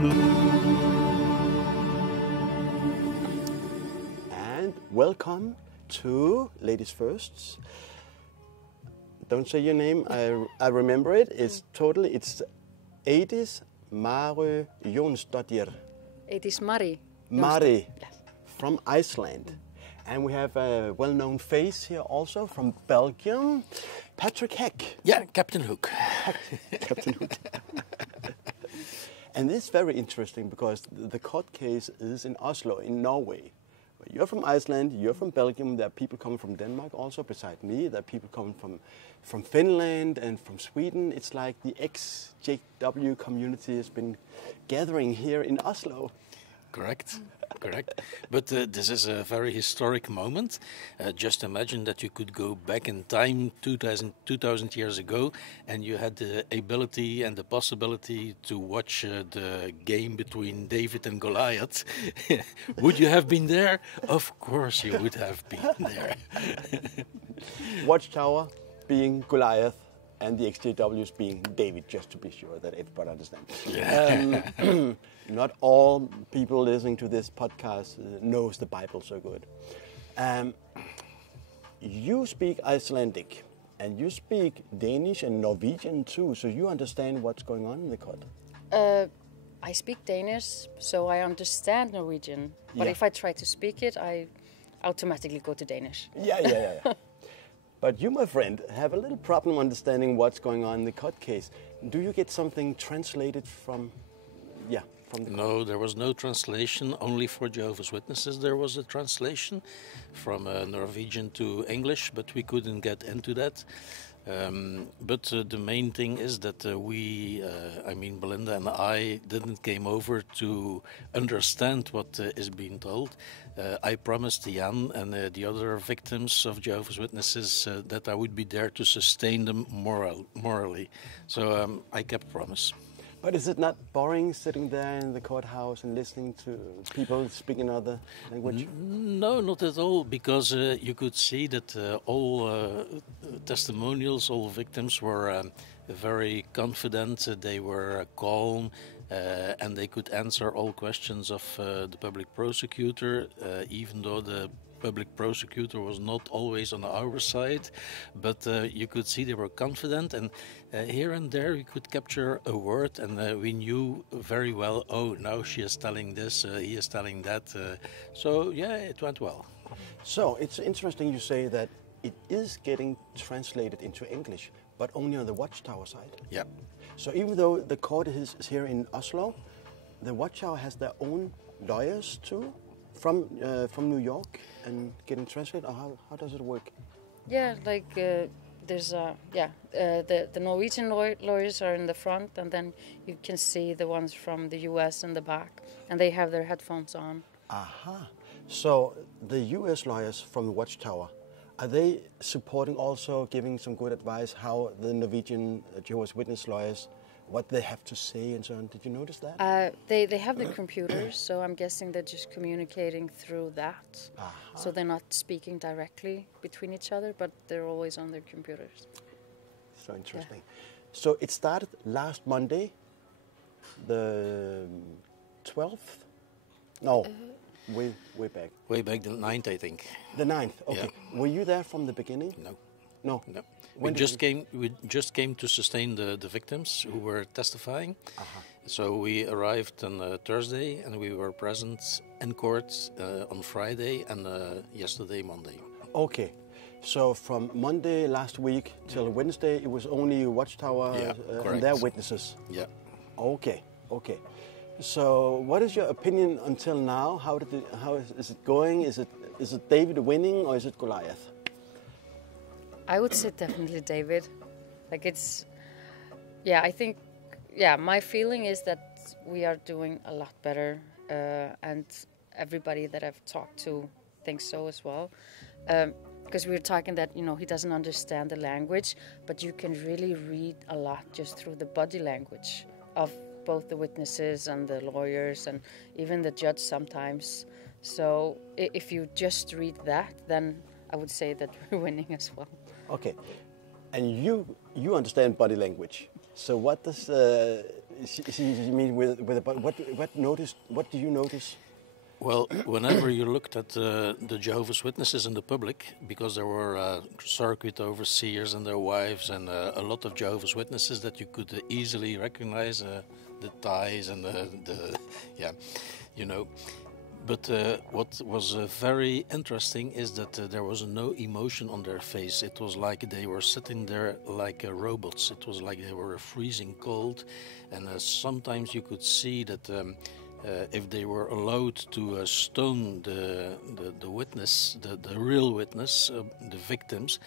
And welcome to Ladies First. Don't say your name, I remember it. It's Eydís Mary Jónsdóttir. Eydís Mary. Mary, Yes. from Iceland. And we have a well-known face here also from Belgium, Patrick Haeck. Yeah, Captain Hook. Captain Hook. And this is very interesting because the court case is in Oslo, in Norway. You're from Iceland, you're from Belgium, there are people coming from Denmark also beside me, there are people coming from Finland and from Sweden. It's like the ex-JW community has been gathering here in Oslo. Correct. But this is a very historic moment. Just imagine that you could go back in time 2000 years ago and you had the ability and the possibility to watch the game between David and Goliath. Would you have been there? Of course you would have been there. Watchtower being Goliath and the XJWs being David, just to be sure that everybody understands. Yeah. Not all people listening to this podcast knows the Bible so good. You speak Icelandic, and you speak Danish and Norwegian too, so you understand what's going on in the court. I speak Danish, so I understand Norwegian. But Yeah. if I try to speak it, I automatically go to Danish. Yeah. But you, my friend, have a little problem understanding what's going on in the court case. Do you get something translated from the court? No, there was no translation. Only for Jehovah's Witnesses there was a translation from Norwegian to English, but we couldn't get into that. But the main thing is that Belinda and I didn't came over to understand what is being told. I promised Jan and the other victims of Jehovah's Witnesses that I would be there to sustain them morally. So I kept promise. But is it not boring sitting there in the courthouse and listening to people speaking another language? No, not at all, because you could see that all testimonials, all victims were very confident, they were calm, and they could answer all questions of the public prosecutor, even though the public prosecutor was not always on our side, but you could see they were confident, and here and there we could capture a word, and we knew very well, oh, now she is telling this, he is telling that, so yeah, it went well. So it's interesting you say that it is getting translated into English, but only on the Watchtower side. Yeah. So even though the court is here in Oslo, the Watchtower has their own lawyers too, from New York, and getting translated, or how does it work? Yeah, like there's the Norwegian lawyers are in the front, and then you can see the ones from the US in the back, and they have their headphones on. Aha. So the US lawyers from the Watchtower, are they supporting also, giving some good advice how the Norwegian Jehovah's Witness lawyers, what they have to say and so on? Did you notice that? They have the computers, so I'm guessing they're just communicating through that. So they're not speaking directly between each other, but they're always on their computers. So interesting. Yeah. So it started last Monday, the 12th? No, way back. Way back the 9th, I think. The 9th, okay. Yeah. Were you there from the beginning? No. We just came to sustain the victims who were testifying. So we arrived on Thursday, and we were present in court on Friday and yesterday, Monday. Okay. So from Monday last week till Wednesday, it was only Watchtower and their witnesses? Yeah. Okay. So what is your opinion until now? How is it going? Is it David winning, or is it Goliath? I would say definitely David. I think my feeling is that we are doing a lot better, and everybody that I've talked to thinks so as well. Because we were talking that, he doesn't understand the language, but you can really read a lot just through the body language of both the witnesses and the lawyers and even the judge sometimes. So if you just read that, then I would say that we're winning as well. Okay. And you understand body language. So what does You mean what do you notice? Well, whenever you looked at the Jehovah's Witnesses in the public, because there were circuit overseers and their wives and a lot of Jehovah's Witnesses that you could easily recognize, the ties and yeah, you know. But what was very interesting is that there was no emotion on their face. It was like they were sitting there like robots. It was like they were freezing cold, and sometimes you could see that if they were allowed to stone the witness, the real witness, the victims,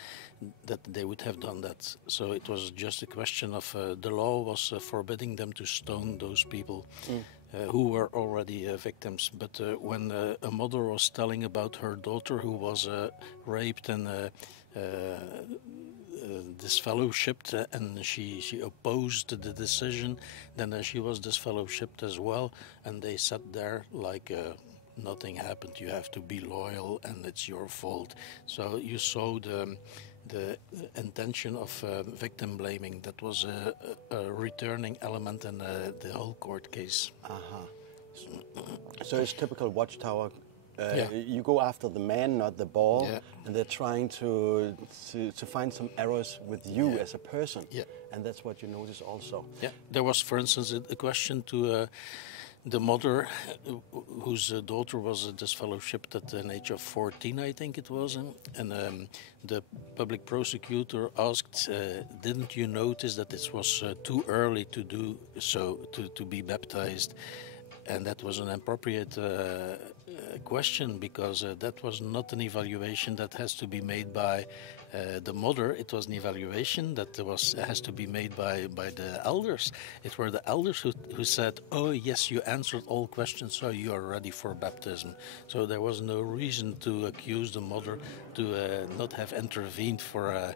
that they would have done that. So it was just a question of the law was forbidding them to stone those people. Who were already victims. But when a mother was telling about her daughter who was raped and disfellowshipped, and she opposed the decision, then she was disfellowshipped as well, and they sat there like nothing happened. You have to be loyal, and it's your fault. So you saw the intention of victim blaming. That was a returning element in the whole court case. So it's typical Watchtower. Yeah. You go after the man, not the ball, Yeah. and they're trying to find some errors with you as a person. Yeah. And that's what you notice also. Yeah, there was, for instance, a question to the mother whose daughter was disfellowshipped at an age of 14, I think it was, and the public prosecutor asked, didn't you notice that it was too early to do so, to be baptized? And that was an appropriate question, because that was not an evaluation that has to be made by the mother. It was an evaluation that has to be made by the elders. It were the elders who said, oh yes, you answered all questions, so you are ready for baptism. So there was no reason to accuse the mother to not have intervened for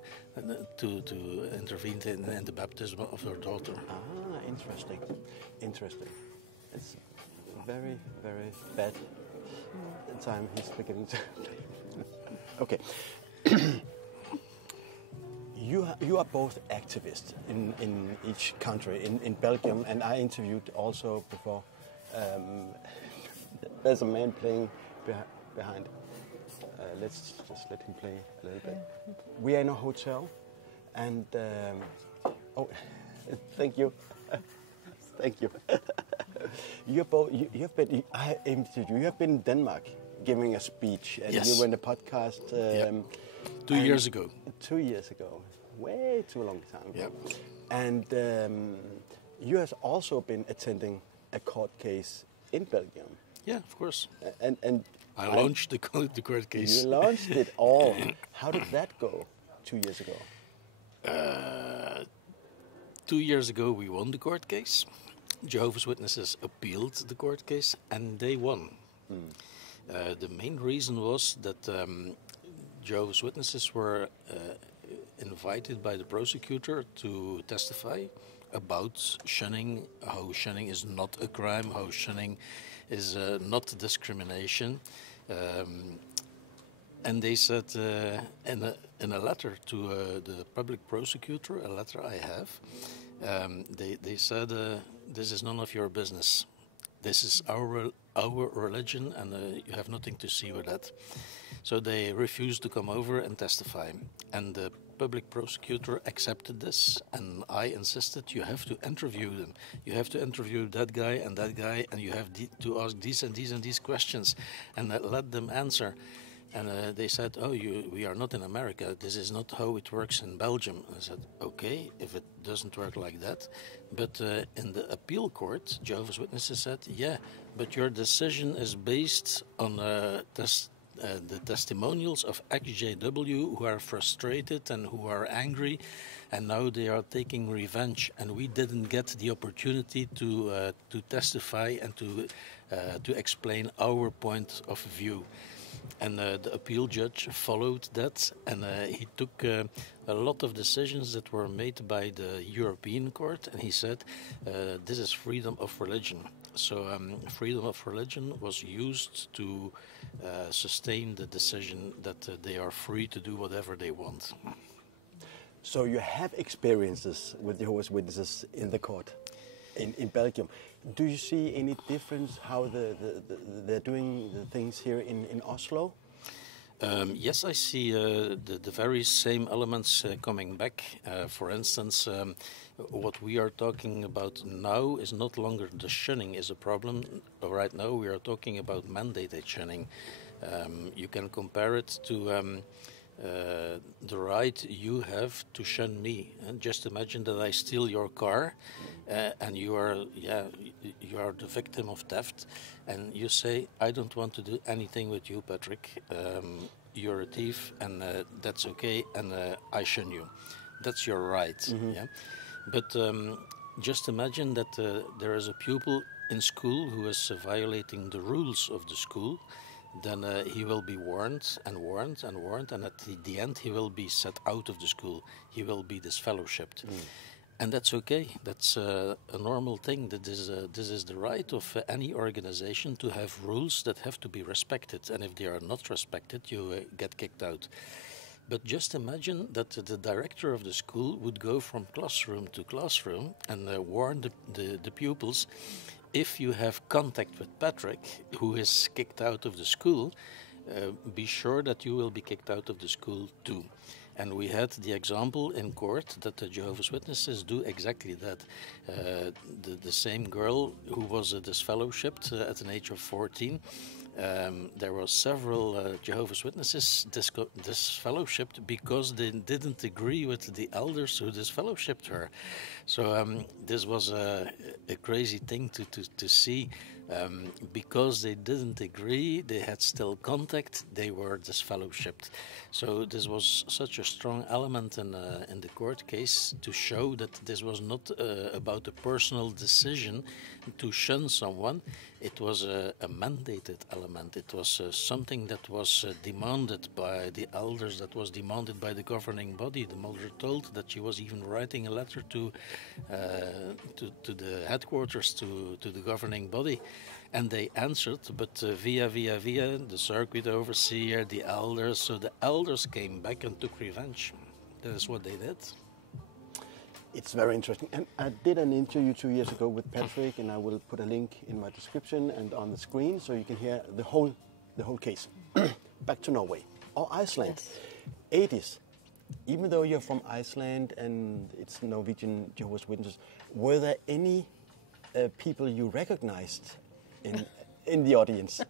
to intervene in the baptism of her daughter. Ah, interesting. It's very, very bad time he's beginning to play. Okay. You are both activists in each country. In Belgium, and I interviewed also before. There's a man playing behind. Let's just let him play a little bit. We are in a hotel, and oh, thank you. Thank you. You have been. I interviewed you. You have been in Denmark giving a speech, and yes. you were in the podcast. 2 years ago. 2 years ago, way too long time. Yeah. And you have also been attending a court case in Belgium. Yeah, of course. And I launched the court case. You launched it all. How did that go 2 years ago? 2 years ago, we won the court case. Jehovah's Witnesses appealed the court case, and they won. The main reason was that Jehovah's Witnesses were invited by the prosecutor to testify about shunning, how shunning is not a crime, how shunning is not discrimination. And they said in a letter to the public prosecutor, a letter I have, they said, this is none of your business. This is our religion, and you have nothing to see with that. So they refused to come over and testify. And the public prosecutor accepted this, and I insisted, you have to interview them. You have to interview that guy, and you have to ask these and these and these questions, and let them answer. And they said, oh, we are not in America. This is not how it works in Belgium. I said, okay, if it doesn't work like that. But in the appeal court, Jehovah's Witnesses said, yeah, but your decision is based on the testimonials of XJW who are frustrated and who are angry, and now they are taking revenge. And we didn't get the opportunity to testify and to explain our point of view. And the appeal judge followed that, and he took a lot of decisions that were made by the European court, and he said, this is freedom of religion. So freedom of religion was used to sustain the decision that they are free to do whatever they want. So you have experiences with Jehovah's Witnesses in the court? in Belgium. Do you see any difference how they're doing the things here in Oslo? Yes, I see the very same elements coming back. For instance, what we are talking about now is not longer the shunning is a problem. Right now we are talking about mandated shunning. You can compare it to the right you have to shun me. And just imagine that I steal your car, and you are the victim of theft, and you say, I don't want to do anything with you, Patrick. You're a thief, and that's okay, and I shun you. That's your right. Mm-hmm. Yeah, but just imagine that there is a pupil in school who is violating the rules of the school. Then he will be warned and warned and warned, and at the end he will be set out of the school. He will be disfellowshipped. And that's okay. That's a normal thing. This is the right of any organization to have rules that have to be respected. And if they are not respected, you get kicked out. But just imagine that the director of the school would go from classroom to classroom and warn the pupils, if you have contact with Patrick, who is kicked out of the school, be sure that you will be kicked out of the school too. And we had the example in court that the Jehovah's Witnesses do exactly that. The same girl who was disfellowshipped at an age of 14, there were several Jehovah's Witnesses disfellowshipped because they didn't agree with the elders who disfellowshipped her. So this was a crazy thing to see. Because they didn't agree, they had still contact, they were disfellowshipped. So this was such a strong element in the court case to show that this was not about a personal decision to shun someone. It was a mandated element. It was something that was demanded by the elders, that was demanded by the governing body. The mother told that she was even writing a letter to the headquarters, to the governing body. And they answered, but via the circuit overseer, the elders. So the elders came back and took revenge. That is what they did. It's very interesting. And I did an interview 2 years ago with Patrick, and I will put a link in my description and on the screen so you can hear the whole case. Back to Norway or Iceland. Yes. Eydís, even though you're from Iceland and it's Norwegian Jehovah's Witnesses, were there any people you recognized in the audience?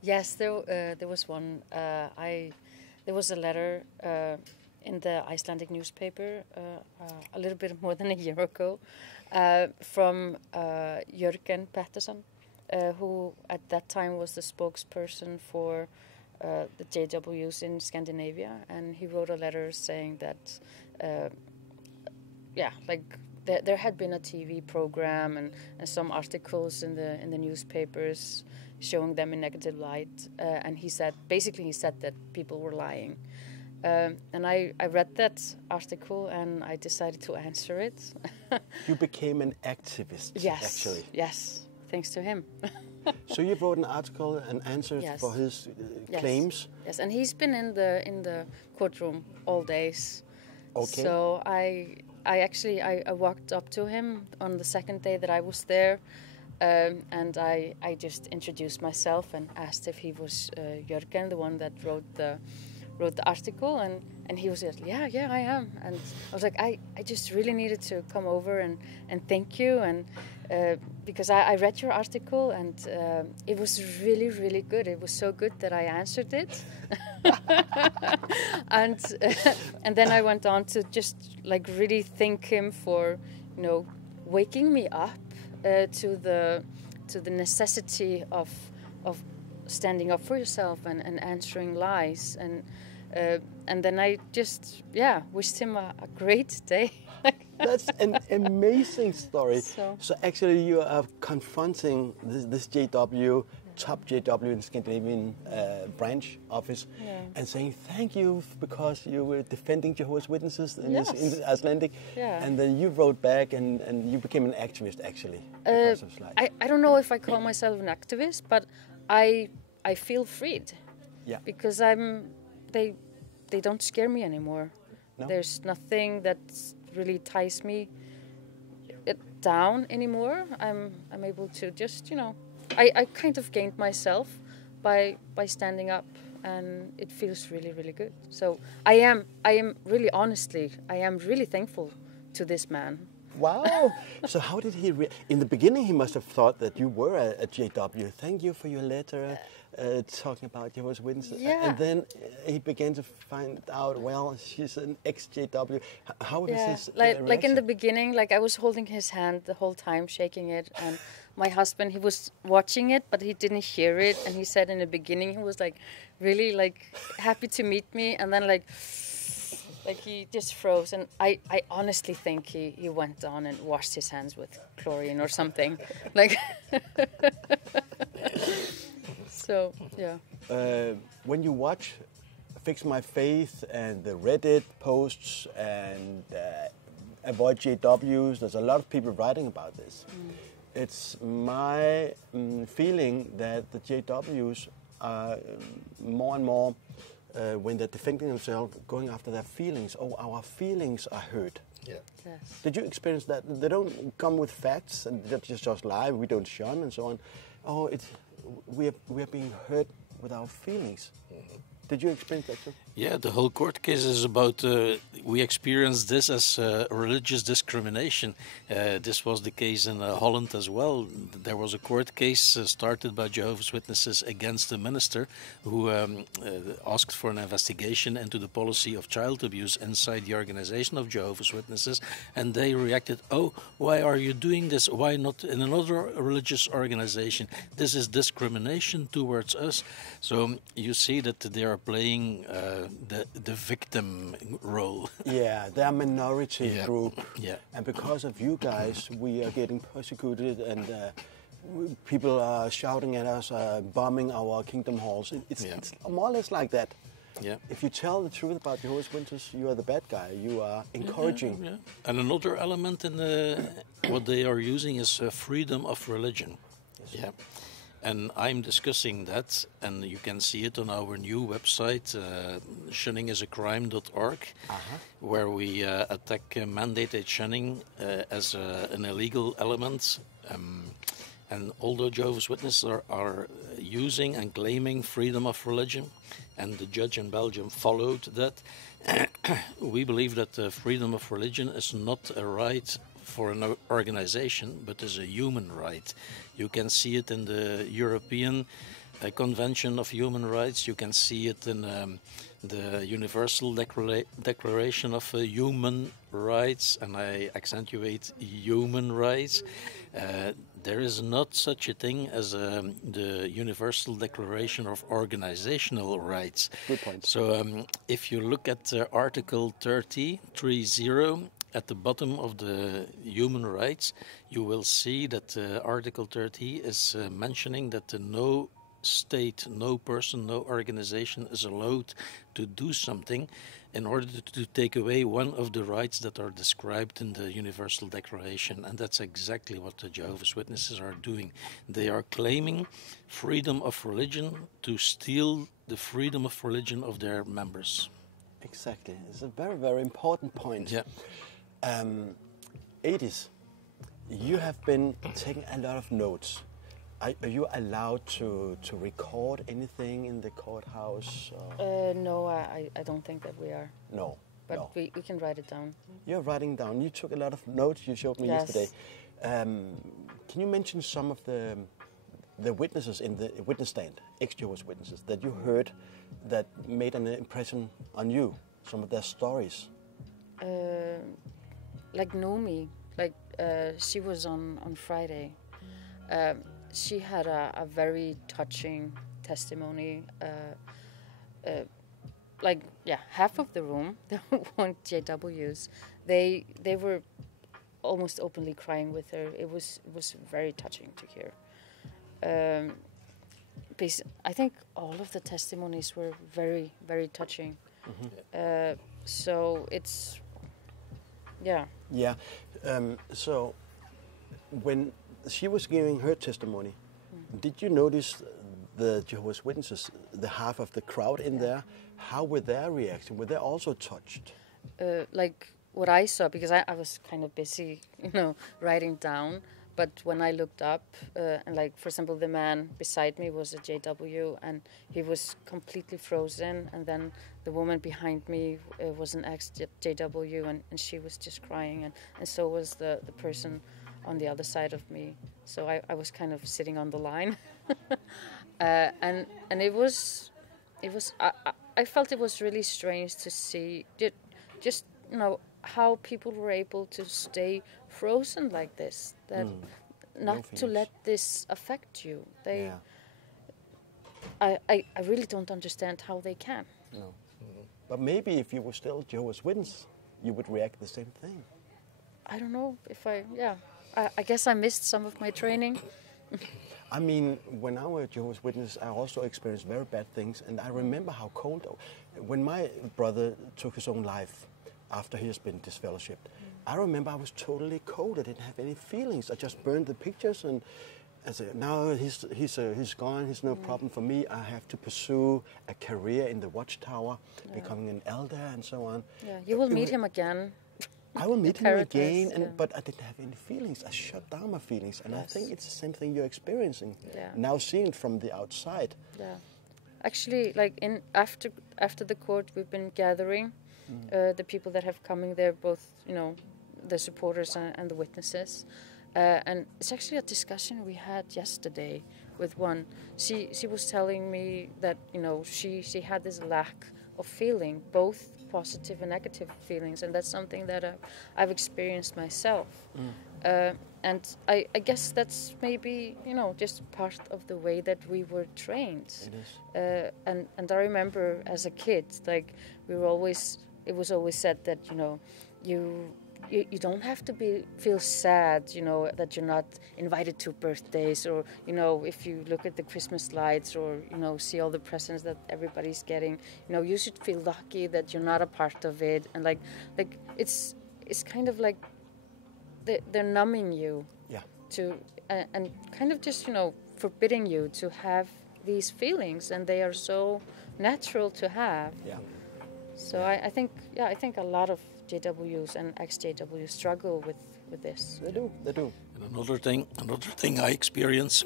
Yes, there was one. There was a letter in the Icelandic newspaper a little bit more than a year ago from Jørgen Pettersson, who at that time was the spokesperson for the JWs in Scandinavia, and he wrote a letter saying that there had been a TV program and some articles in the newspapers showing them in negative light, and he said that people were lying. And I read that article and I decided to answer it. You became an activist, actually. Yes, thanks to him. So you wrote an article and answered for his claims? Yes, and he's been in the courtroom all days. Okay. So I walked up to him on the second day that I was there, and I just introduced myself and asked if he was Jørgen, the one that wrote the article, and he was like, yeah, I am. And I was like, I just really needed to come over and thank you, and because I read your article, and it was really, really good. It was so good that I answered it. And then I went on to just like really thank him for, waking me up to the necessity of standing up for yourself and answering lies, and then I just wished him a great day. That's an amazing story. So actually you are confronting this JW, top JW in Scandinavian branch office, and saying thank you because you were defending Jehovah's Witnesses in this Icelandic, and then you wrote back and you became an activist actually. Because of I don't know if I call myself an activist, but I feel freed. Yeah. Because they don't scare me anymore. No? There's nothing that really ties me it down anymore. I'm able to just, I kind of gained myself by standing up, and it feels really, really good. So I am really, honestly, I am really thankful to this man. Wow. So how did he in the beginning he must have thought that you were a JW. Thank you for your letter talking about Jehovah's Witnesses. Yeah. And then he began to find out, well, she's an ex-JW. How does his like in the beginning, like I was holding his hand the whole time, shaking it, and my husband, he was watching it, but he didn't hear it, and he said in the beginning he was like really like happy to meet me, and then like he just froze, and I honestly think he went on and washed his hands with chlorine or something. Like, so, yeah. When you watch Fix My Faith and the Reddit posts and Avoid JWs, there's a lot of people writing about this. It's my feeling that the JWs are more and more when they're defending themselves, going after their feelings. Oh, our feelings are hurt. Yeah. Yes. Did you experience that? They don't come with facts and they just lie. We don't shun and so on. Oh, we are being hurt with our feelings. Mm-hmm. Did you experience that too? Yeah, the whole court case is about, we experienced this as religious discrimination. This was the case in Holland as well. There was a court case started by Jehovah's Witnesses against the minister who asked for an investigation into the policy of child abuse inside the organization of Jehovah's Witnesses. And they reacted, oh, why are you doing this? Why not in another religious organization? This is discrimination towards us. So you see that they are playing the victim role. Yeah, they're a minority group. Yeah. And because of you guys, we are getting persecuted and people are shouting at us, bombing our kingdom halls. It's more or less like that. Yeah. If you tell the truth about Jehovah's Witnesses, you are the bad guy. You are encouraging. Yeah. And another element in what they are using is freedom of religion. Yes. Yeah. And I'm discussing that, and you can see it on our new website, shunningisacrime.org, where we attack mandated shunning as an illegal element. And although Jehovah's Witnesses are using and claiming freedom of religion, and the judge in Belgium followed that, we believe that freedom of religion is not a right for an organization, but is a human right. You can see it in the European Convention of Human Rights. You can see it in the Universal Declaration of Human Rights, and I accentuate human rights. There is not such a thing as the Universal Declaration of Organizational Rights. Good point. So if you look at Article 30, at the bottom of the human rights, you will see that Article 30 is mentioning that no state, no person, no organization is allowed to do something in order to take away one of the rights that are described in the Universal Declaration. And that's exactly what the Jehovah's Witnesses are doing. They are claiming freedom of religion to steal the freedom of religion of their members. Exactly. It's a very, very important point. Yeah. Eydís, you have been taking a lot of notes. Are you allowed to record anything in the courthouse? No, I don't think that we are. No. But no. we can write it down. You're writing down. You took a lot of notes you showed me yesterday. Can you mention some of the witnesses in the witness stand, ex-Jehovah's Witnesses, that you heard that made an impression on you? Some of their stories. Like Nomi, she was on Friday. She had a very touching testimony. Half of the room, there weren't JWs. They were almost openly crying with her. It was very touching to hear. I think all of the testimonies were very, very touching. Mm-hmm. So it's, yeah. Yeah. So when she was giving her testimony, did you notice the Jehovah's Witnesses, the half of the crowd in there? How were their reaction? Were they also touched? what I saw, because I was kind of busy, writing down. But when I looked up, and like, for example, the man beside me was a JW, and he was completely frozen. And then the woman behind me was an ex-JW, and she was just crying. And so was the person on the other side of me. So I was kind of sitting on the line. And it was I felt it was really strange to see just how people were able to stay frozen like this, that not to let this affect you. I really don't understand how they can. No. But maybe if you were still Jehovah's Witness, you would react the same thing. I don't know if I guess I missed some of my training. I mean, when I was a Jehovah's Witness, I also experienced very bad things, and I remember how cold. When my brother took his own life after he has been disfellowshipped, I remember I was totally cold. I didn't have any feelings. I just burned the pictures, and I said, now he's gone. He's no problem for me. I have to pursue a career in the Watchtower, becoming an elder, and so on. Yeah, you will meet him again. I will meet him again, but I didn't have any feelings. I shut down my feelings, and I think it's the same thing you're experiencing. Now seeing it from the outside. Yeah, actually, like after the court, we've been gathering the people that have coming there, both the supporters and the witnesses, and it's actually a discussion we had yesterday with one. She was telling me that she had this lack of feeling, both positive and negative feelings, and that's something that I've experienced myself. And I guess that's maybe just part of the way that we were trained. It is. And I remember as a kid, like it was always said that you don't have to feel sad, that you're not invited to birthdays, or if you look at the Christmas lights, or see all the presents that everybody's getting, you should feel lucky that you're not a part of it, and like it's kind of like they're numbing you to and kind of just forbidding you to have these feelings, and they are so natural to have. So I think a lot of JWs and ex-JWs struggle with this. They do. And another thing I experience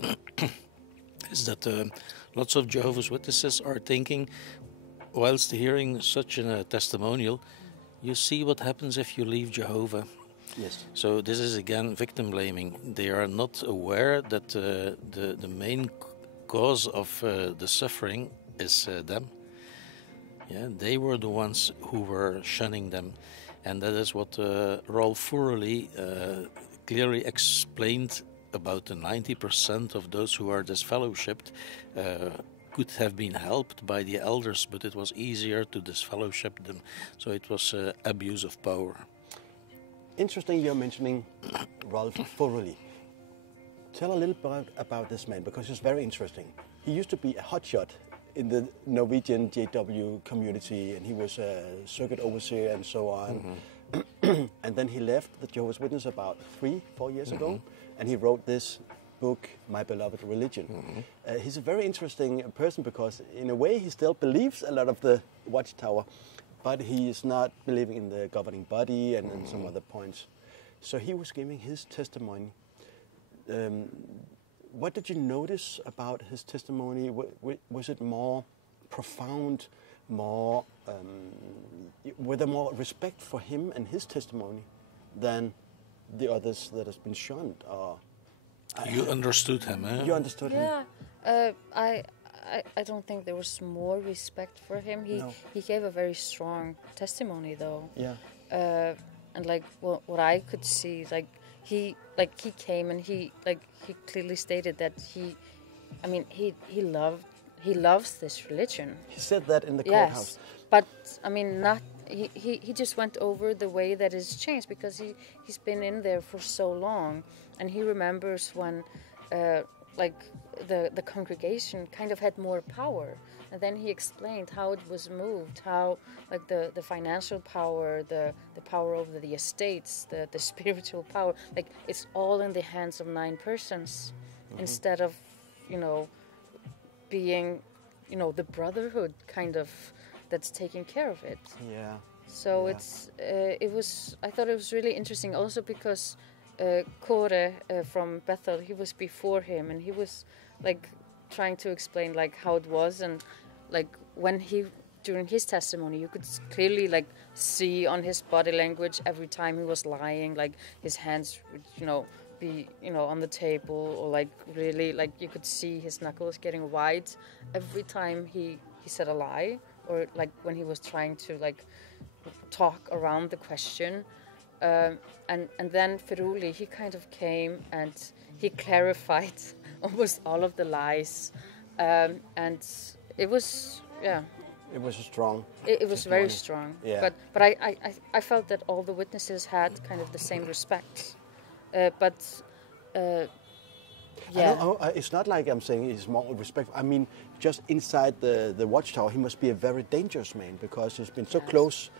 is that lots of Jehovah's Witnesses are thinking, whilst hearing such a testimonial, you see what happens if you leave Jehovah. Yes. So this is again victim blaming. They are not aware that the main cause of the suffering is them. Yeah, they were the ones who were shunning them. And that is what Rolf Furley clearly explained about the 90% of those who are disfellowshipped could have been helped by the elders, but it was easier to disfellowship them. So it was abuse of power. Interesting you're mentioning Rolf Furley. Tell a little bit about this man, because it's very interesting. He used to be a hotshot in the Norwegian JW community, and he was a circuit overseer and so on. And then he left the Jehovah's Witness about 3-4 years ago, and he wrote this book, My Beloved Religion. He's a very interesting person, because in a way he still believes a lot of the Watchtower, but he is not believing in the governing body and some other points. So he was giving his testimony. What did you notice about his testimony? Was it more profound, were there more respect for him and his testimony than the others that has been shunned? You understood him, eh? You understood him? Yeah, I don't think there was more respect for him. He gave a very strong testimony, though. Yeah. And like what I could see, he came and he clearly stated that he loves this religion. He said that in the courthouse. Yes, but he just went over the way that it's changed, because he's been in there for so long, and he remembers when the congregation kind of had more power. And then he explained how it was moved, how the financial power, the power over the estates, the spiritual power, it's all in the hands of 9 persons, instead of being the brotherhood kind of that's taking care of it. Yeah. So it was. I thought it was really interesting, also because Kåre from Bethel, he was before him, and he was like trying to explain like how it was, and like when he during his testimony, you could clearly like see on his body language every time he was lying, like his hands would, be on the table, or like really like you could see his knuckles getting white every time he said a lie, or like when he was trying to like talk around the question. And then Feruli, he kind of came and he clarified almost all of the lies, and it was It was strong. It was very strong. Yeah. But I felt that all the witnesses had kind of the same respect. It's not like I'm saying he's more respectful. I mean, just inside the Watchtower, he must be a very dangerous man, because he's been so close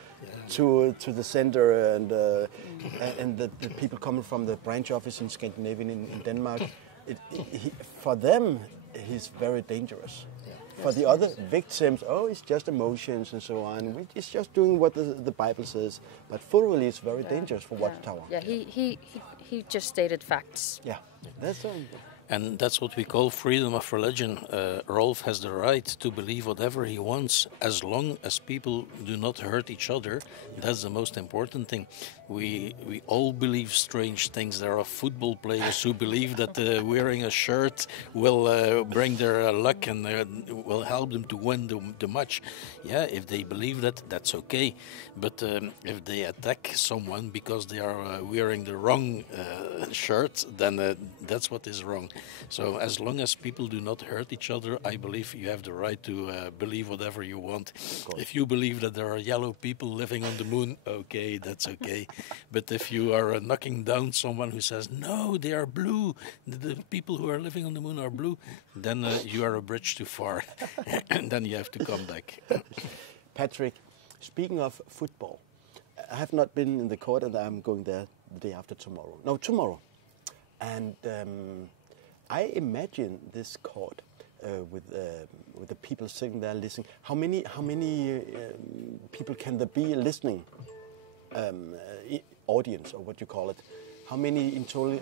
to the center, and the people coming from the branch office in Scandinavia in Denmark. For them, he's very dangerous. For the other victims, it's just emotions and so on. It's just doing what the Bible says. But Feruli is very dangerous for Watchtower. Yeah, he just stated facts. Yeah, that's And that's what we call freedom of religion. Rolf has the right to believe whatever he wants, as long as people do not hurt each other. That's the most important thing. We all believe strange things. There are football players who believe that wearing a shirt will bring their luck and will help them to win the match. Yeah, if they believe that, that's okay. But if they attack someone because they are wearing the wrong shirt, then that's what is wrong. So as long as people do not hurt each other, I believe you have the right to believe whatever you want. If you believe that there are yellow people living on the moon, okay, that's okay. But if you are knocking down someone who says, no, they are blue, the people who are living on the moon are blue, then you are a bridge too far. And then you have to come back. Patrick, speaking of football, I have not been in the court, and I'm going there the day after tomorrow. No, tomorrow. And I imagine this court with the people sitting there listening. How many people can there be listening? Audience, or what you call it. How many in total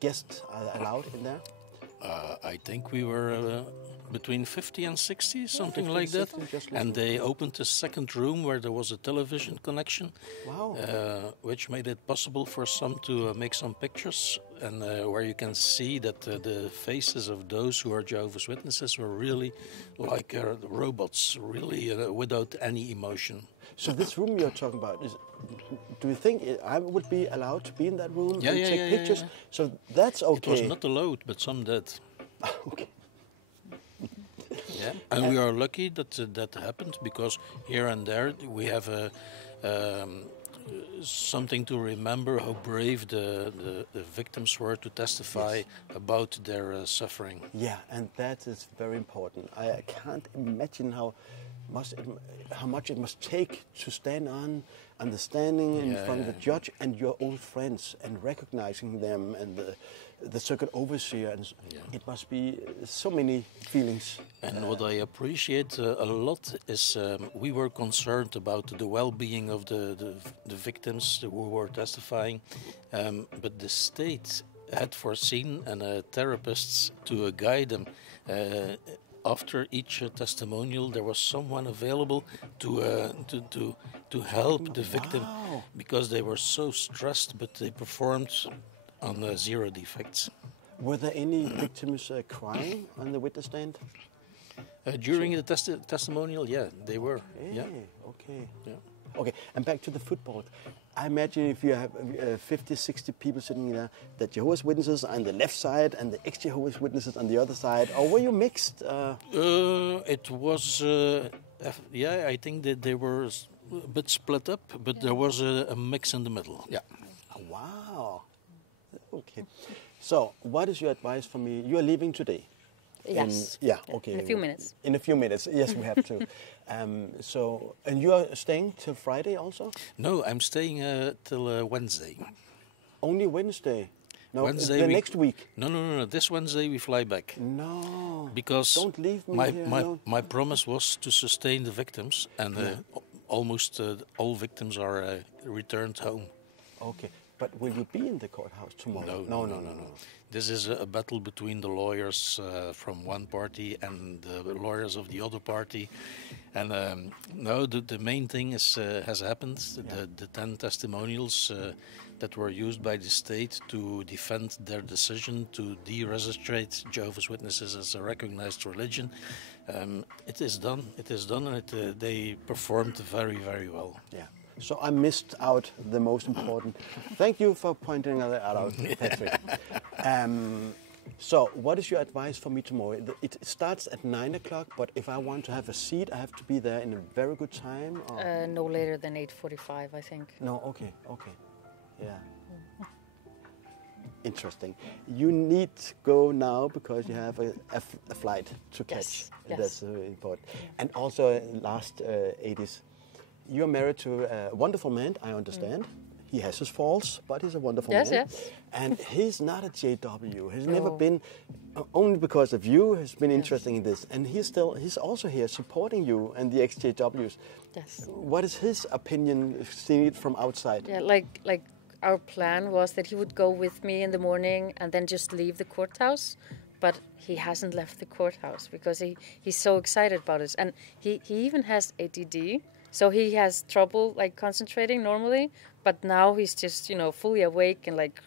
guests are allowed in there? I think we were between 50 and 60, something like that. And they opened a second room where there was a television connection, which made it possible for some to make some pictures, and where you can see that the faces of those who are Jehovah's Witnesses were really like robots, really without any emotion. So this room you're talking about, do you think I would be allowed to be in that room and take pictures? Yeah. So that's okay. It was not allowed, but some did. Okay. Yeah, and we are lucky that that happened, because here and there we have something to remember how brave the victims were to testify about their suffering. Yeah, and that is very important. I can't imagine how much it must take to stand on understanding in front of the judge and your old friends, and recognizing them, and the circuit overseer, and it must be so many feelings. And what I appreciate a lot is we were concerned about the well-being of the victims who were testifying, but the state had foreseen therapists to guide them. After each testimonial, there was someone available to help the victim, because they were so stressed, but they performed on 0 defects. Were there any victims crying on the witness stand? During the testimonial, they were. Okay. Yeah. Okay, and back to the football. I imagine if you have 50, 60 people sitting there, the Jehovah's Witnesses on the left side and the ex-Jehovah's Witnesses on the other side, or were you mixed? It was, I think that they were a bit split up, but there was a mix in the middle. Yeah. Wow. Okay. So, what is your advice for me? You are leaving today. Yes. Okay. In a few minutes. In a few minutes, yes, we have to. And you are staying till Friday also? No, I'm staying till Wednesday. Only Wednesday? No, Wednesday next week? No. This Wednesday we fly back. No. Because don't leave me here. My promise was to sustain the victims, and almost all victims are returned home. Okay, but will you be in the courthouse tomorrow? No. No. This is a battle between the lawyers from one party and the lawyers of the other party. And no, the main thing has happened. The 10 testimonials that were used by the state to defend their decision to deregistrate Jehovah's Witnesses as a recognized religion. It is done. It is done, and they performed very, very well. Yeah. So I missed out the most important. Thank you for pointing that out, Patrick. So what is your advice for me tomorrow? It starts at 9 o'clock, but if I want to have a seat, I have to be there in a very good time? Or? No later than 8:45, I think. No, okay. Yeah. Interesting. You need to go now because you have a flight to catch. Yes. That's important. And also, last, Eydís, you're married to a wonderful man, I understand. He has his faults, but he's a wonderful man. Yes. And he's not a JW. He's never been, only because of you, has been interested in this. And he's also here supporting you and the ex-JWs. Yes. What is his opinion, seeing it from outside? Yeah, like our plan was that he would go with me in the morning and then just leave the courthouse. But he hasn't left the courthouse because he's so excited about it. And he even has ADD. So he has trouble like concentrating normally, but now he's just, fully awake and like,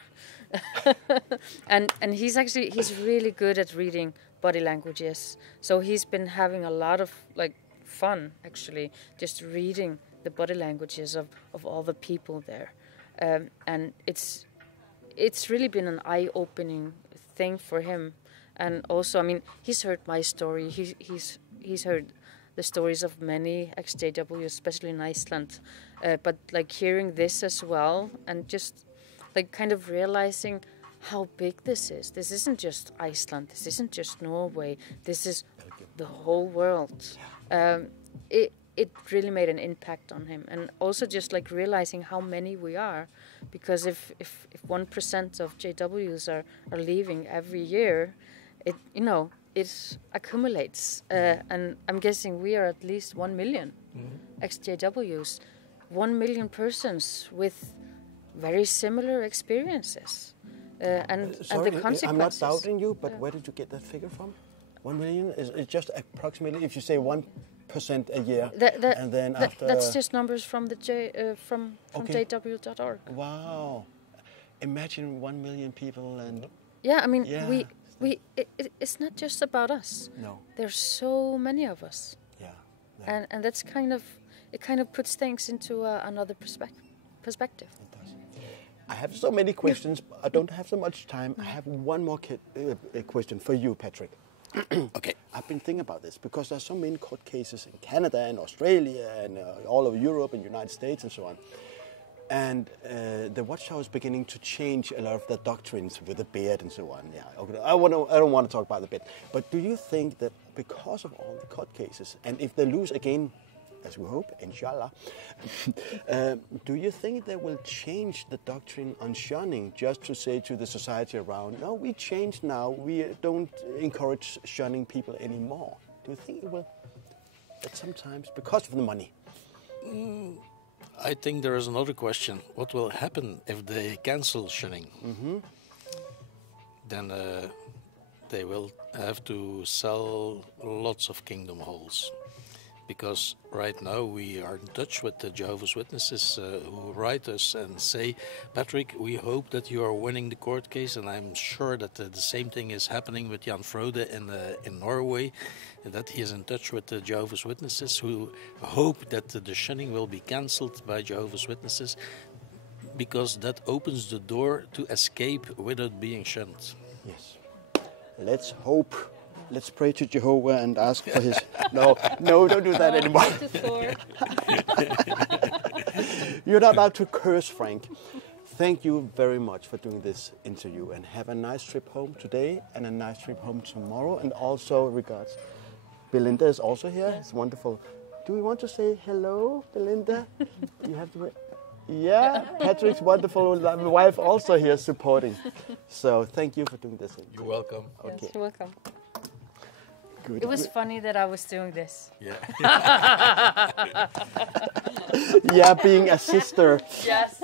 and he's really good at reading body languages. So he's been having a lot of like fun actually, just reading the body languages of all the people there. And it's really been an eye-opening thing for him. And also, I mean, he's heard my story. He's heard the stories of many ex-JWs, especially in Iceland. But like hearing this as well, and just like kind of realizing how big this is. This isn't just Iceland. This isn't just Norway. This is the whole world. It really made an impact on him, and also just like realizing how many we are, because if 1% of JWs are leaving every year, it accumulates, and I'm guessing we are at least 1 million ex-JWs, 1 million persons with very similar experiences, and the consequences. I'm not doubting you, but where did you get that figure from? 1 million is just approximately, if you say 1% a year, and then after that's just numbers from the from JW.org. Wow, imagine 1 million people and. Yeah, I mean it's not just about us. No, there's so many of us. Yeah. And that's kind of puts things into another perspective. It does. I have so many questions. I don't have so much time. I have one more question for you, Patrick. Okay. I've been thinking about this because there's so many court cases in Canada and Australia and all over Europe and United States and so on. And the Watchtower is beginning to change a lot of the doctrines with the beard and so on. Yeah, okay. I don't want to talk about the beard. But do you think that because of all the court cases, and if they lose again, as we hope, inshallah, do you think they will change the doctrine on shunning just to say to the society around, no, we changed now, we don't encourage shunning people anymore? Do you think it will? But sometimes because of the money. I think there is another question. What will happen if they cancel shunning? Mm-hmm. Then they will have to sell lots of kingdom halls. Because right now we are in touch with the Jehovah's Witnesses who write us and say, Patrick, we hope that you are winning the court case, and I'm sure that the same thing is happening with Jan Frode in Norway, that he is in touch with the Jehovah's Witnesses who hope that the shunning will be cancelled by Jehovah's Witnesses, because that opens the door to escape without being shunned. Yes. Let's hope. Let's pray to Jehovah and ask for his... No, don't do that anymore. You're not allowed to curse, Frank. Thank you very much for doing this interview, and have a nice trip home today and a nice trip home tomorrow. And also regards. Belinda is also here. It's wonderful. Do we want to say hello, Belinda? You have to... Yeah, Patrick's wonderful wife also here supporting. So thank you for doing this interview. You're welcome. Okay. Yes, you're welcome. Good. It was funny that I was doing this. Yeah. Yeah, being a sister. Yes.